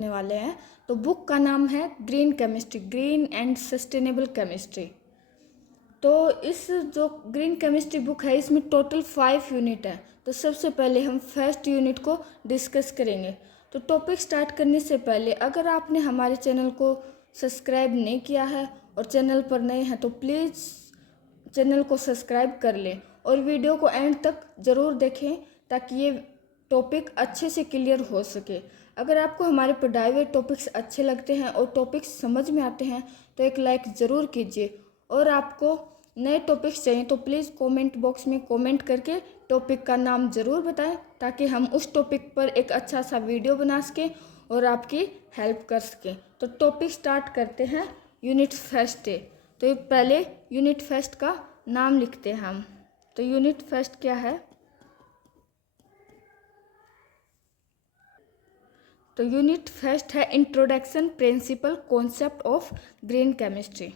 करने वाले हैं। तो बुक का नाम है green chemistry, green and sustainable chemistry. तो इस जो ग्रीन केमिस्ट्री बुक है इसमें टोटल 5 यूनिट है। तो सबसे पहले हम फर्स्ट यूनिट को डिस्कस करेंगे। तो टॉपिक स्टार्ट करने से पहले अगर आपने हमारे चैनल को सब्सक्राइब नहीं किया है और चैनल पर नए हैं तो प्लीज़ चैनल को सब्सक्राइब कर लें और वीडियो को एंड तक ज़रूर देखें ताकि ये टॉपिक अच्छे से क्लियर हो सके। अगर आपको हमारे पढ़ाए हुए टॉपिक्स अच्छे लगते हैं और टॉपिक्स समझ में आते हैं तो एक लाइक ज़रूर कीजिए। और आपको नए टॉपिक्स चाहिए तो प्लीज़ कमेंट बॉक्स में कमेंट करके टॉपिक का नाम ज़रूर बताएं ताकि हम उस टॉपिक पर एक अच्छा सा वीडियो बना सकें और आपकी हेल्प कर सकें। तो टॉपिक स्टार्ट करते हैं यूनिट फर्स्ट। तो पहले यूनिट फर्स्ट का नाम लिखते हैं हम। तो यूनिट फर्स्ट क्या है? तो यूनिट फर्स्ट है introduction principle concept of green chemistry.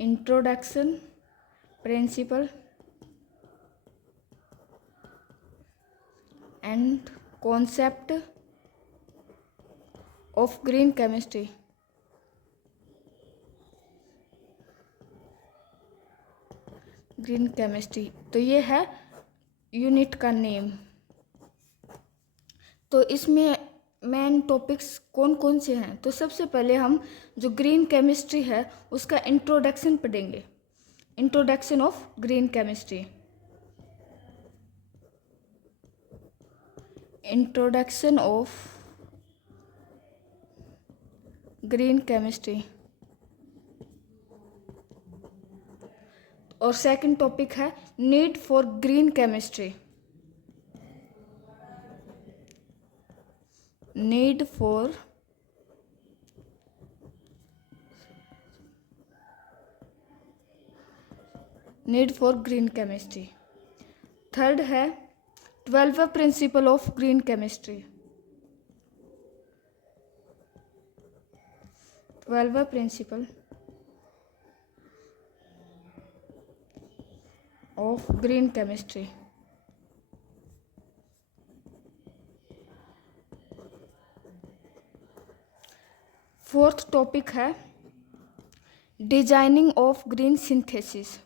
Introduction principle and concept of green chemistry. Green chemistry तो ये है यूनिट का नेम। तो इसमें मेन टॉपिक्स कौन कौन से हैं? तो सबसे पहले हम जो ग्रीन केमिस्ट्री है उसका इंट्रोडक्शन पढ़ेंगे। Introduction of green chemistry. Introduction of green chemistry. और सेकंड टॉपिक है need for green chemistry. Need for green chemistry. Third है 12 principle of green chemistry. 12 principle of green chemistry. Fourth topic है designing of green synthesis.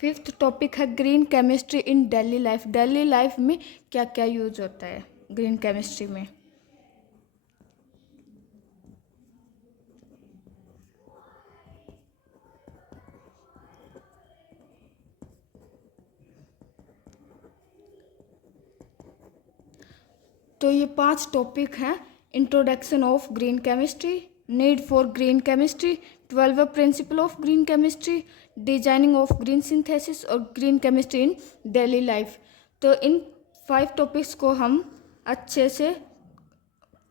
Fifth topic है green chemistry in daily life. Daily life में क्या क्या use होता है green chemistry में। तो ये 5 टॉपिक हैं। Introduction of green chemistry, need for green chemistry, 12 principle of green chemistry, designing of green synthesis और green chemistry in daily life. तो इन 5 टॉपिक्स को हम अच्छे से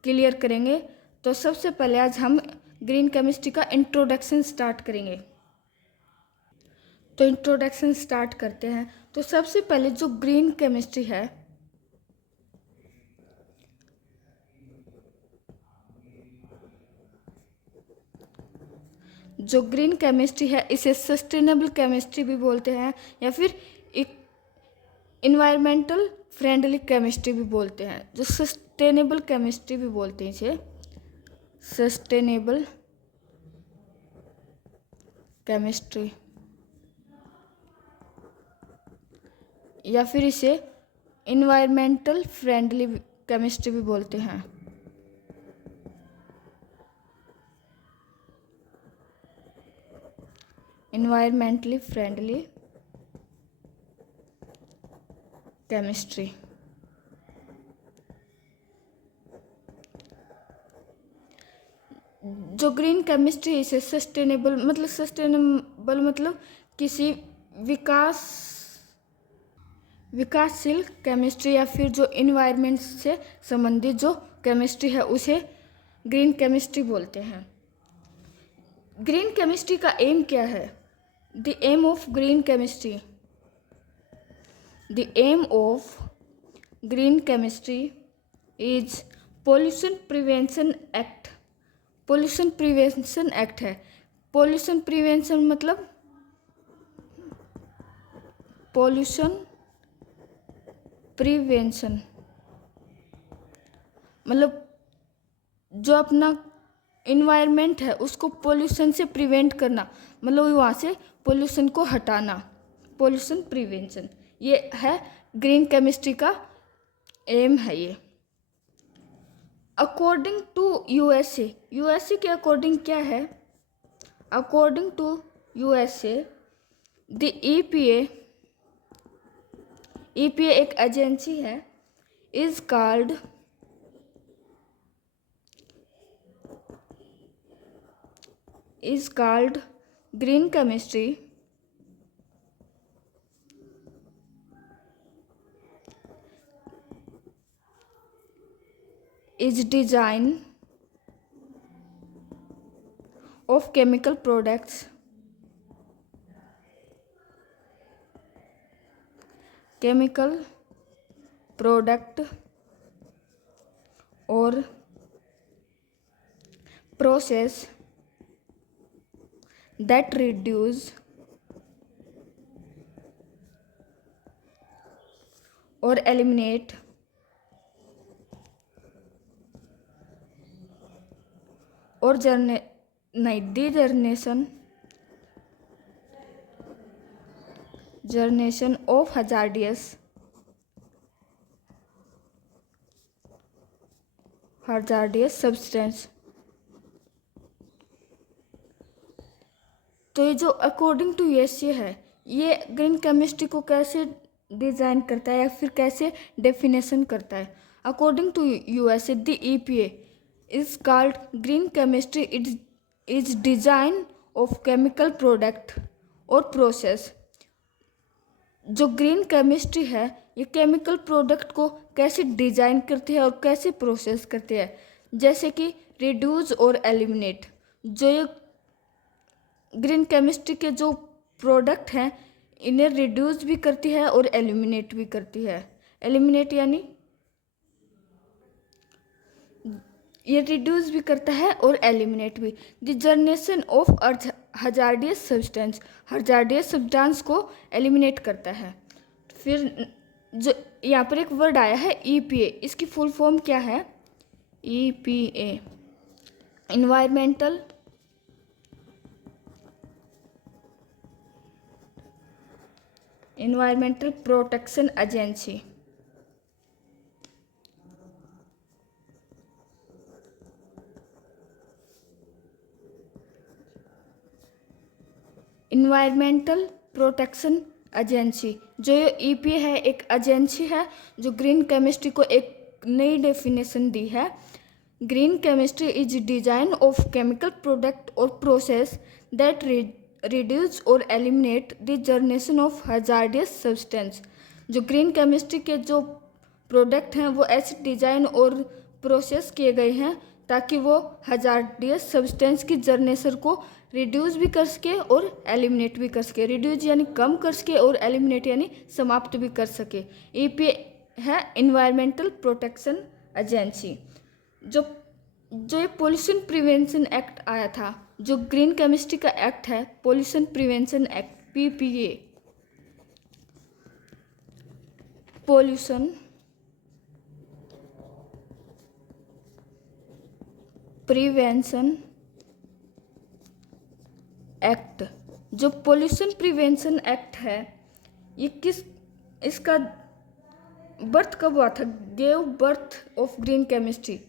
क्लियर करेंगे। तो सबसे पहले आज हम ग्रीन केमिस्ट्री का इंट्रोडक्शन स्टार्ट करेंगे। तो इंट्रोडक्शन स्टार्ट करते हैं। तो सबसे पहले जो ग्रीन केमिस्ट्री है इसे सस्टेनेबल केमिस्ट्री भी बोलते हैं या फिर इन्वायरमेंटल फ्रेंडली केमिस्ट्री भी बोलते हैं। जो सस्टेनेबल केमिस्ट्री भी बोलते हैं इसे सस्टेनेबल केमिस्ट्री या फिर इसे इन्वायरमेंटल फ्रेंडली केमिस्ट्री भी बोलते हैं। Environmentally friendly chemistry. जो ग्रीन केमिस्ट्री है इसे सस्टेनेबल मतलब किसी विकासशील केमिस्ट्री या फिर जो इन्वायरमेंट से संबंधित जो केमिस्ट्री है उसे ग्रीन केमिस्ट्री बोलते हैं। ग्रीन केमिस्ट्री का एम क्या है? The aim of green chemistry The aim of green chemistry is pollution prevention act. Pollution prevention act है। पोल्यूशन प्रिवेंशन मतलब पोल्यूशन प्रिवेंशन मतलब जो अपना इन्वायरमेंट है उसको पोल्यूशन से प्रिवेंट करना, मतलब वहाँ से पोल्यूशन को हटाना, पोल्यूशन प्रिवेंशन, ये है ग्रीन केमिस्ट्री का एम है ये। अकॉर्डिंग टू यूएसए, यूएसए के अकॉर्डिंग क्या है? According to USA the EPA, EPA एक एजेंसी है, is called green chemistry is design of chemical products, chemical product or process that reduce or eliminate or generation of hazardous substance। तो ये जो according to USA है, ये green chemistry को कैसे design करता है या फिर कैसे डेफिनेशन करता है? According to USA the EPA is called green chemistry is design of chemical product और प्रोसेस। जो ग्रीन केमिस्ट्री है ये केमिकल प्रोडक्ट को कैसे डिज़ाइन करती है और कैसे प्रोसेस करती है, जैसे कि रिड्यूस और एलिमिनेट। जो ये ग्रीन केमिस्ट्री के जो प्रोडक्ट हैं इन्हें रिड्यूस भी करती है और एलिमिनेट भी करती है। एलिमिनेट यानी ये रिड्यूस भी करता है और एलिमिनेट भी। The generation of hazardous substance, hazardous substance को एलिमिनेट करता है। फिर जो यहाँ पर एक वर्ड आया है ईपीए, इसकी फुल फॉर्म क्या है? EPA environmental protection agency. Environmental protection agency, जो ये ईपीए है एक एजेंसी है जो ग्रीन केमिस्ट्री को एक नई डेफिनेशन दी है। Green chemistry is design of chemical product और प्रोसेस दैट रिड्यूस और eliminate the generation of hazardous substance. जो ग्रीन केमिस्ट्री के जो प्रोडक्ट हैं वो ऐसे डिज़ाइन और प्रोसेस किए गए हैं ताकि वो हजार्डियस सब्सटेंस की जनरेशन को रिड्यूस भी कर सके और एलिमिनेट भी कर सके। रिड्यूस यानी कम कर सके और एलिमिनेट यानी समाप्त भी कर सके। ईपीए है इन्वायरमेंटल प्रोटेक्शन एजेंसी। जो ये पोल्यूशन प्रिवेंशन एक्ट आया था, जो ग्रीन केमिस्ट्री का एक्ट है pollution prevention act PPA, pollution prevention act. जो पोल्यूशन प्रिवेंशन एक्ट है ये इसका बर्थ कब हुआ था? Gave birth of green chemistry.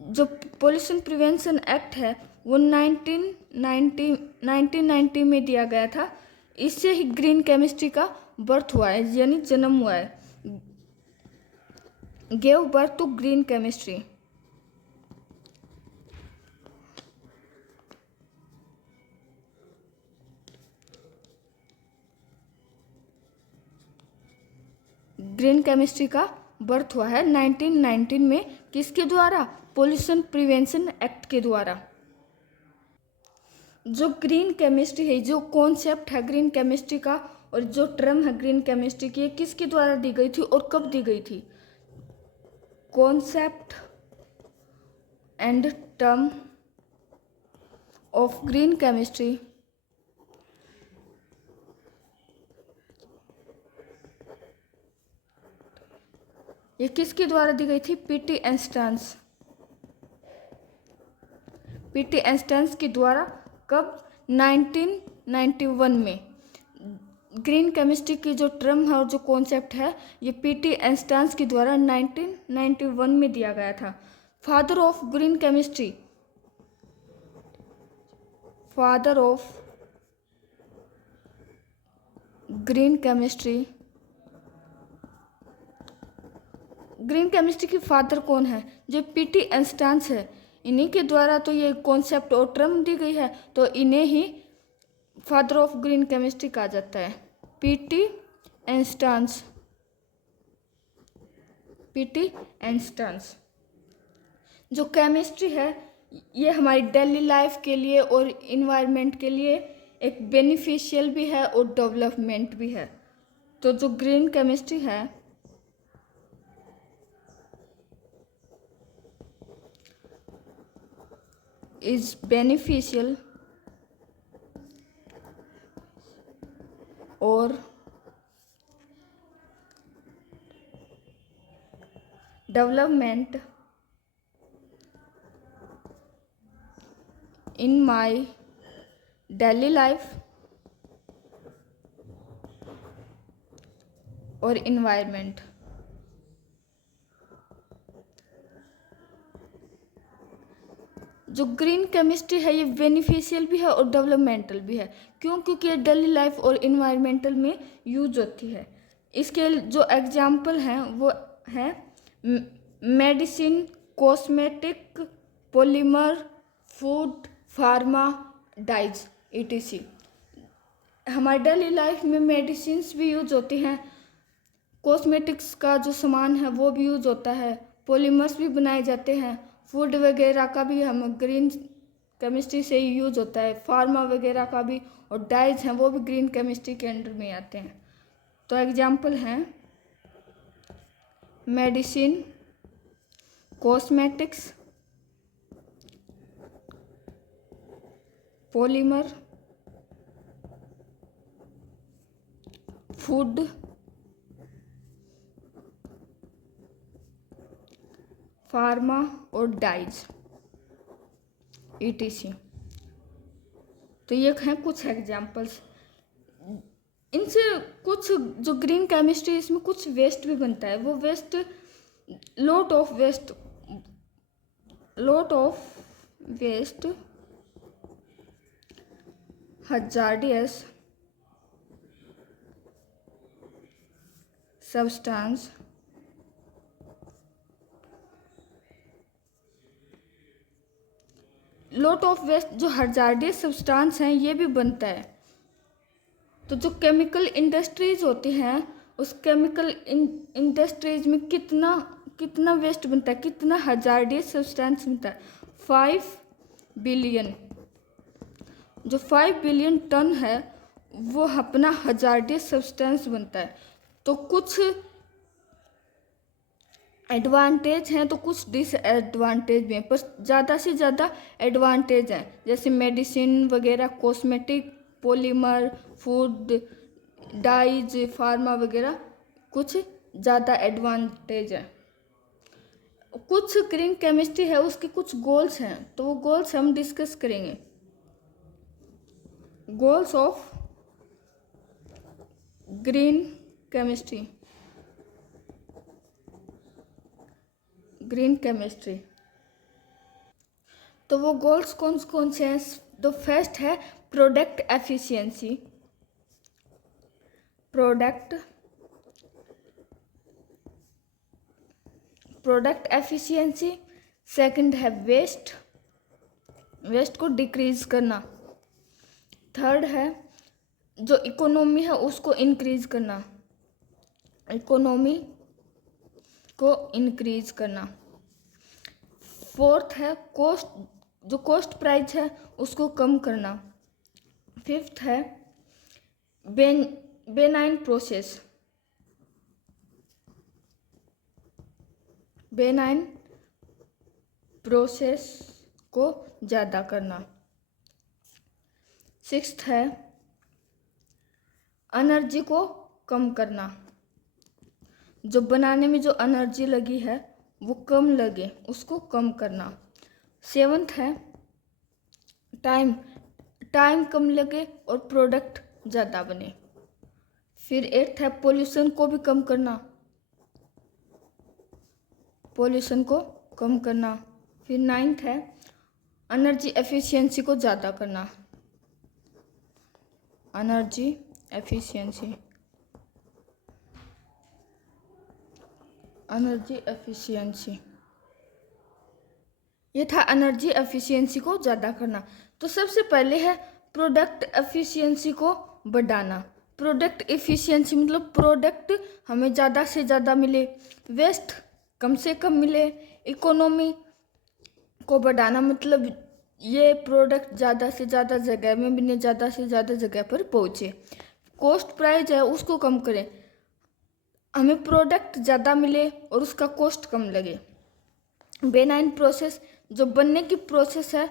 जो पोल्यूशन प्रिवेंशन एक्ट है वो 1990 में दिया गया था। इससे ही ग्रीन केमिस्ट्री का बर्थ हुआ है, यानी जन्म हुआ है। Gave birth to green chemistry. Green chemistry का बर्थ हुआ है 1919 में। किसके द्वारा? पोल्यूशन प्रिवेंशन एक्ट के द्वारा। जो ग्रीन केमिस्ट्री है, जो कॉन्सेप्ट है ग्रीन केमिस्ट्री का, और जो टर्म है ग्रीन केमिस्ट्री की, किसके द्वारा दी गई थी और कब दी गई थी? Concept and term of green chemistry ये किसके द्वारा दी गई थी? PT Anastas. पीटी एंस्टन्स के द्वारा कब? 1991 में। ग्रीन केमिस्ट्री की जो टर्म है और जो कॉन्सेप्ट है ये पीटी एंस्टन्स के द्वारा 1991 में दिया गया था। Father of green chemistry, father of green chemistry, green chemistry की फादर कौन है? जो पीटी एंस्टन्स है, इन्हीं के द्वारा तो ये कॉन्सेप्ट और टर्म दी गई है, तो इन्हें ही फादर ऑफ ग्रीन केमिस्ट्री कहा जाता है। PT Anastas, PT Anastas. जो केमिस्ट्री है ये हमारी डेली लाइफ के लिए और इन्वायरमेंट के लिए एक बेनिफिशियल भी है और डेवलपमेंट भी है। तो जो ग्रीन केमिस्ट्री है इज बेनिफिशियल और development in my daily life और environment। जो ग्रीन केमिस्ट्री है ये बेनिफिशियल भी है और डेवलपमेंटल भी है। क्यों? क्योंकि ये डेली लाइफ और इन्वायरमेंटल में यूज होती है। इसके जो एग्जाम्पल हैं वो है medicine, cosmetic, polymer, food, pharma, dyes etc। हमारे डेली लाइफ में मेडिसिन्स भी यूज होती हैं, कॉस्मेटिक्स का जो सामान है वो भी यूज होता है, पॉलीमर्स भी बनाए जाते हैं, फूड वगैरह का भी हम ग्रीन केमिस्ट्री से ही यूज होता है, फार्मा वगैरह का भी, और डाइज हैं वो भी ग्रीन केमिस्ट्री के अंडर में आते हैं। तो एग्जाम्पल हैं medicine, cosmetics, polymer, food, pharma और डाइज etc। तो ये हैं कुछ एग्जाम्पल्स। इनसे कुछ जो ग्रीन केमिस्ट्री इसमें कुछ वेस्ट भी बनता है, वो waste lot of waste hazardous substance lot of waste जो hazardous सब्सटेंस हैं ये भी बनता है। तो जो केमिकल इंडस्ट्रीज होती हैं उस केमिकल इंडस्ट्रीज में कितना वेस्ट बनता है, कितना hazardous सब्सटेंस बनता है? 5 बिलियन। जो 5 बिलियन टन है वो अपना hazardous सब्सटेंस बनता है। तो कुछ एडवांटेज हैं तो कुछ डिसएडवांटेज भी हैं, पर ज़्यादा से ज़्यादा एडवांटेज हैं, जैसे मेडिसिन वगैरह, cosmetic, polymer, food, dyes, pharma वगैरह कुछ ज़्यादा एडवांटेज है। कुछ ग्रीन केमिस्ट्री है उसके कुछ गोल्स हैं, तो वो गोल्स हम डिस्कस करेंगे। Goals of green chemistry, green chemistry. तो वो गोल्स कौन कौन से हैं? तो फर्स्ट है product efficiency, product efficiency. Second है वेस्ट को डिक्रीज करना। थर्ड है जो इकोनॉमी है उसको इंक्रीज करना, इकोनॉमी को इंक्रीज करना। फोर्थ है कॉस्ट प्राइस है उसको कम करना। फिफ्थ है बेनाइन प्रोसेस, बेनाइन प्रोसेस को ज़्यादा करना। सिक्स्थ है एनर्जी को कम करना, जो बनाने में जो एनर्जी लगी है वो कम लगे, उसको कम करना। सेवन्थ है टाइम कम लगे और प्रोडक्ट ज़्यादा बने। फिर एट्थ है पोल्यूशन को भी कम करना, पोल्यूशन को कम करना। फिर नाइन्थ है एनर्जी एफिशिएंसी को ज़्यादा करना, एनर्जी एफिशिएंसी, एनर्जी एफिशिएंसी, ये था एनर्जी एफिशिएंसी को ज़्यादा करना। तो सबसे पहले है प्रोडक्ट एफिशिएंसी को बढ़ाना। प्रोडक्ट एफिशिएंसी मतलब प्रोडक्ट हमें ज़्यादा से ज़्यादा मिले, वेस्ट कम से कम मिले। इकोनॉमी को बढ़ाना मतलब ये प्रोडक्ट ज़्यादा से ज़्यादा जगह में मिले, ज़्यादा से ज़्यादा जगह पर पहुँचे। कॉस्ट प्राइस है उसको कम करें, हमें प्रोडक्ट ज़्यादा मिले और उसका कॉस्ट कम लगे। बेनाइन प्रोसेस, जो बनने की प्रोसेस है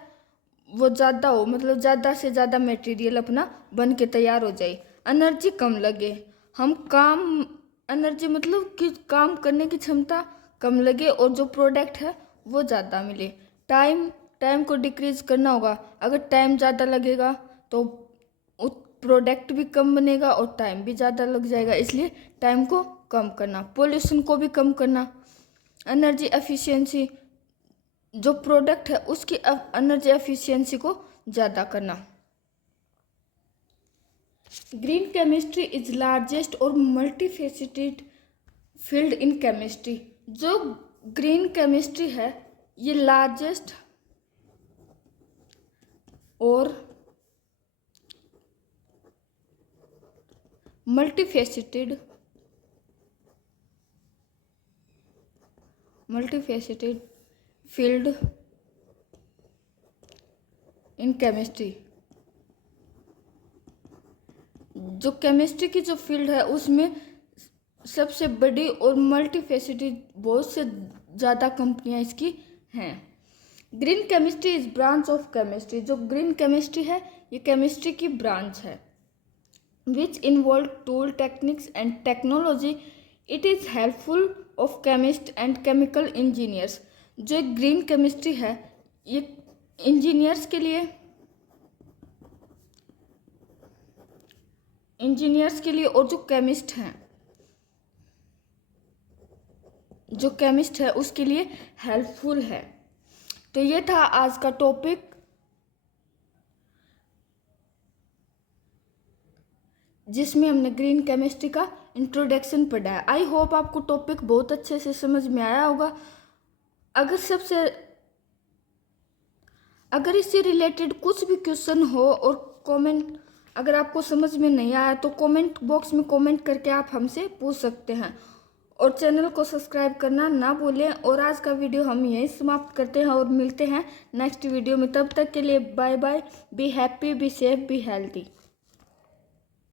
वो ज़्यादा हो, मतलब ज़्यादा से ज़्यादा मटेरियल अपना बन के तैयार हो जाए। एनर्जी कम लगे, हम काम, एनर्जी मतलब कि काम करने की क्षमता कम लगे और जो प्रोडक्ट है वो ज़्यादा मिले। टाइम को डिक्रीज करना होगा, अगर टाइम ज़्यादा लगेगा तो प्रोडक्ट भी कम बनेगा और टाइम भी ज़्यादा लग जाएगा, इसलिए टाइम को कम करना। पोल्यूशन को भी कम करना। एनर्जी एफिशिएंसी, जो प्रोडक्ट है उसकी एनर्जी एफिशिएंसी को ज़्यादा करना। ग्रीन केमिस्ट्री इज लार्जेस्ट और मल्टीफेसिटेड फील्ड इन केमिस्ट्री। जो ग्रीन केमिस्ट्री है ये लार्जेस्ट और मल्टीफेसिटेड फील्ड इन केमिस्ट्री। जो केमिस्ट्री की जो फील्ड है उसमें सबसे बड़ी और मल्टीफेसिटेड, बहुत से ज़्यादा कंपनियां इसकी हैं। Green chemistry is branch of chemistry. जो ग्रीन केमिस्ट्री है ये केमिस्ट्री की ब्रांच है। Which involve tool techniques and technology, it is helpful of chemist and chemical engineers. जो ग्रीन केमिस्ट्री है ये इंजीनियर्स के लिए और जो केमिस्ट है उसके लिए हेल्पफुल है। तो ये था आज का टॉपिक, जिसमें हमने ग्रीन केमिस्ट्री का इंट्रोडक्शन पढ़ा है। आई होप आपको टॉपिक बहुत अच्छे से समझ में आया होगा। अगर इससे रिलेटेड कुछ भी क्वेश्चन हो और कमेंट, अगर आपको समझ में नहीं आया तो कमेंट बॉक्स में कमेंट करके आप हमसे पूछ सकते हैं। और चैनल को सब्सक्राइब करना ना भूलें। और आज का वीडियो हम यहीं समाप्त करते हैं और मिलते हैं नेक्स्ट वीडियो में। तब तक के लिए bye bye. Be happy, be safe, be healthy.